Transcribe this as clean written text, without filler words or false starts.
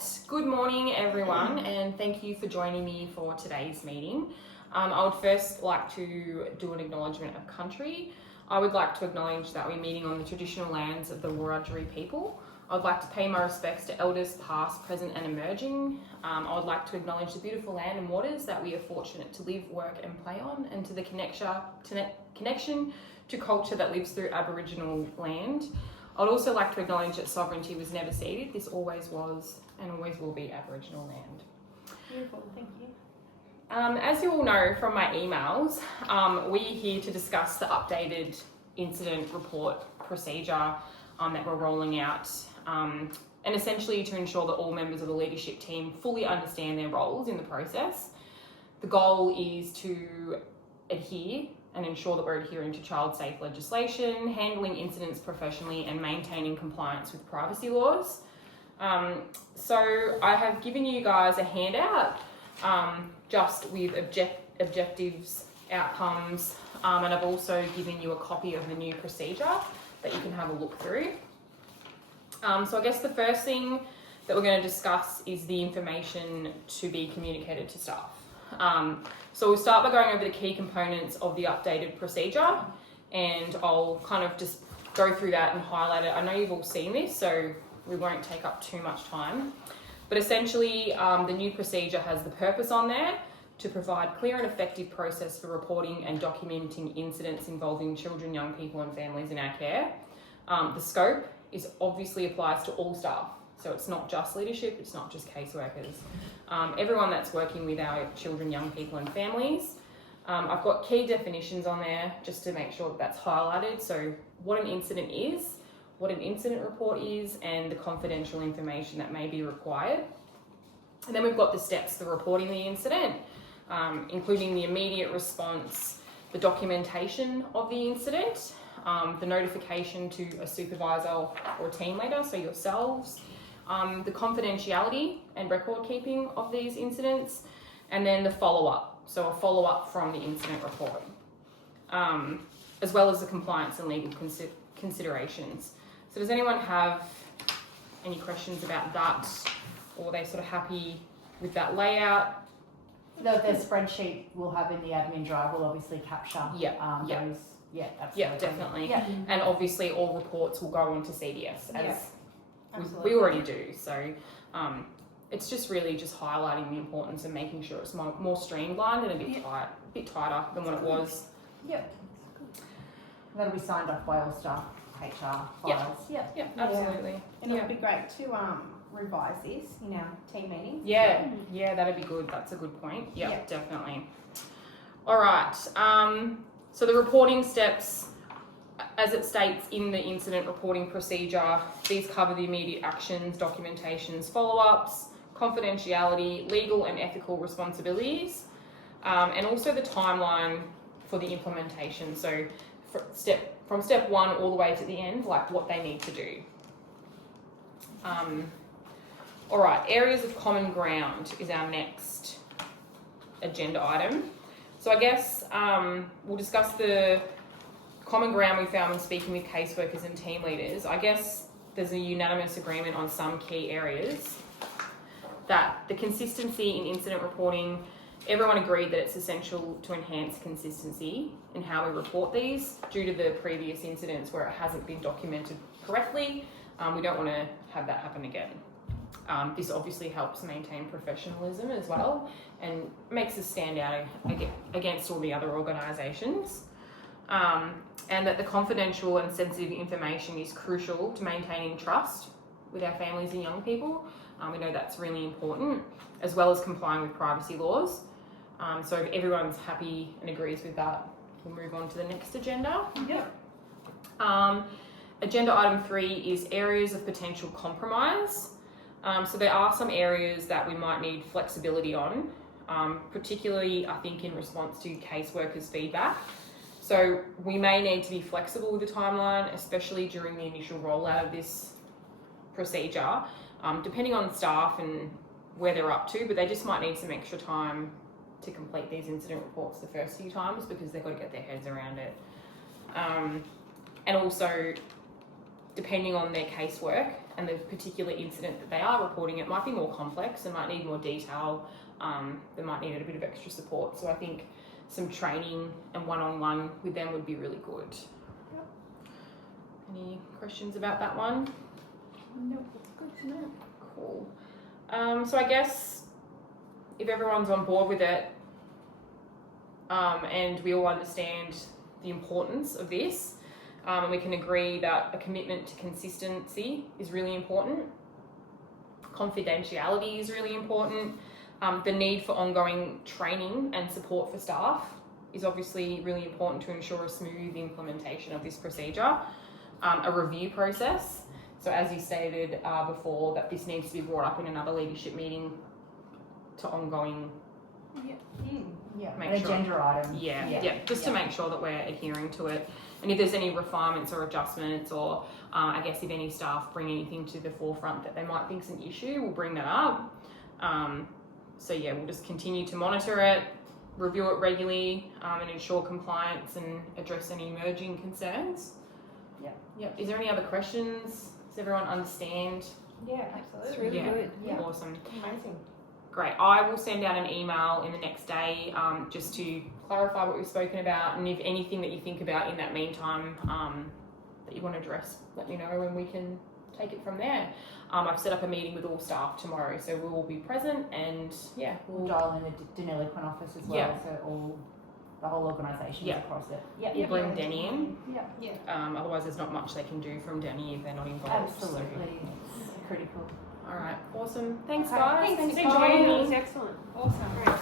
Right, good morning everyone, and thank you for joining me for today's meeting. I would first like to do an acknowledgement of country. I would like to acknowledge that we're meeting on the traditional lands of the Wiradjuri people. I would like to pay my respects to elders past, present and emerging. I would like to acknowledge the beautiful land and waters that we are fortunate to live, work and play on, and to the connection to culture that lives through Aboriginal land. I'd also like to acknowledge that sovereignty was never ceded. This always was and always will be Aboriginal land. Beautiful, thank you. As you all know from my emails, we're here to discuss the updated incident report procedure that we're rolling out, and essentially to ensure that all members of the leadership team fully understand their roles in the process. The goal is to adhere and ensure that we're adhering to child safe legislation, handling incidents professionally and maintaining compliance with privacy laws. So I have given you guys a handout just with objectives, outcomes, and I've also given you a copy of the new procedure that you can have a look through. So I guess the first thing that we're going to discuss is the information to be communicated to staff. So we'll start by going over the key components of the updated procedure, and I'll kind of just go through that and highlight it. I know you've all seen this, so we won't take up too much time. But essentially, the new procedure has the purpose on there to provide clear and effective process for reporting and documenting incidents involving children, young people and families in our care. The scope is obviously applies to all staff. So it's not just leadership, it's not just caseworkers. Everyone that's working with our children, young people and families. I've got key definitions on there just to make sure that that's highlighted. So what an incident is, what an incident report is, and the confidential information that may be required. And then we've got the steps for reporting the incident, including the immediate response, the documentation of the incident, the notification to a supervisor or team leader, so yourselves, the confidentiality and record keeping of these incidents, and then the follow-up, so a follow-up from the incident report, as well as the compliance and legal considerations. So does anyone have any questions about that, or are they sort of happy with that layout? The spreadsheet we'll have in the admin drive will obviously capture those. Yeah, absolutely. Yeah, definitely. Yeah. And obviously all reports will go onto CDS as Absolutely. we already do. So it's just really just highlighting the importance of making sure it's more streamlined and a bit tighter than what it was. Yep. That'll be signed off by all staff, HR files. Yeah, absolutely. And it'll be great to revise this in our team meetings. Yeah, that'd be good. That's a good point. Yeah, definitely. All right. So the reporting steps, as it states in the incident reporting procedure, these cover the immediate actions, documentations, follow-ups, confidentiality, legal and ethical responsibilities, and also the timeline for the implementation. So from step one all the way to the end, like what they need to do. All right, areas of common ground is our next agenda item. So I guess we'll discuss the common ground we found when speaking with caseworkers and team leaders. I guess there's a unanimous agreement on some key areas. That the consistency in incident reporting, everyone agreed that it's essential to enhance consistency in how we report these due to the previous incidents where it hasn't been documented correctly. We don't want to have that happen again. This obviously helps maintain professionalism as well and makes us stand out against all the other organisations. And that the confidential and sensitive information is crucial to maintaining trust with our families and young people. We know that's really important, as well as complying with privacy laws. So if everyone's happy and agrees with that, we'll move on to the next agenda. Yep. Agenda item 3 is areas of potential compromise. So there are some areas that we might need flexibility on, particularly I think in response to caseworkers' feedback. So we may need to be flexible with the timeline, especially during the initial rollout of this procedure, depending on staff and where they're up to, but they just might need some extra time to complete these incident reports the first few times because they've got to get their heads around it. And also, depending on their casework and the particular incident that they are reporting, it might be more complex and might need more detail. They might need a bit of extra support. So I think some training and one-on-one with them would be really good. Yep. Any questions about that one? Nope. Good to know. Cool. So I guess if everyone's on board with it, and we all understand the importance of this, and we can agree that a commitment to consistency is really important. Confidentiality is really important. The need for ongoing training and support for staff is obviously really important to ensure a smooth implementation of this procedure. A review process. So as you stated before, that this needs to be brought up in another leadership meeting to ongoing. Yeah, Make an sure. agenda item. Just to make sure that we're adhering to it. And if there's any refinements or adjustments, or I guess if any staff bring anything to the forefront that they might think's an issue, we'll bring that up. So yeah, we'll just continue to monitor it, review it regularly, and ensure compliance and address any emerging concerns. Is there any other questions? Does everyone understand? Yeah, absolutely. It's really good. Yeah. Awesome. Amazing. Great. I will send out an email in the next day just to clarify what we've spoken about, and if anything that you think about in that meantime that you want to address, let me know and we can take it from there. I've set up a meeting with all staff tomorrow, so we will be present, and We'll dial in the Denali Quinn office as well, so the whole organisation is across it. We'll bring Denny in. Yeah. Otherwise, there's not much they can do from Denny if they're not involved. Absolutely, it's critical. All right. Awesome. Thanks, Okay. guys. Thanks Thanks for for joining joining me. us. Excellent. Awesome. Great.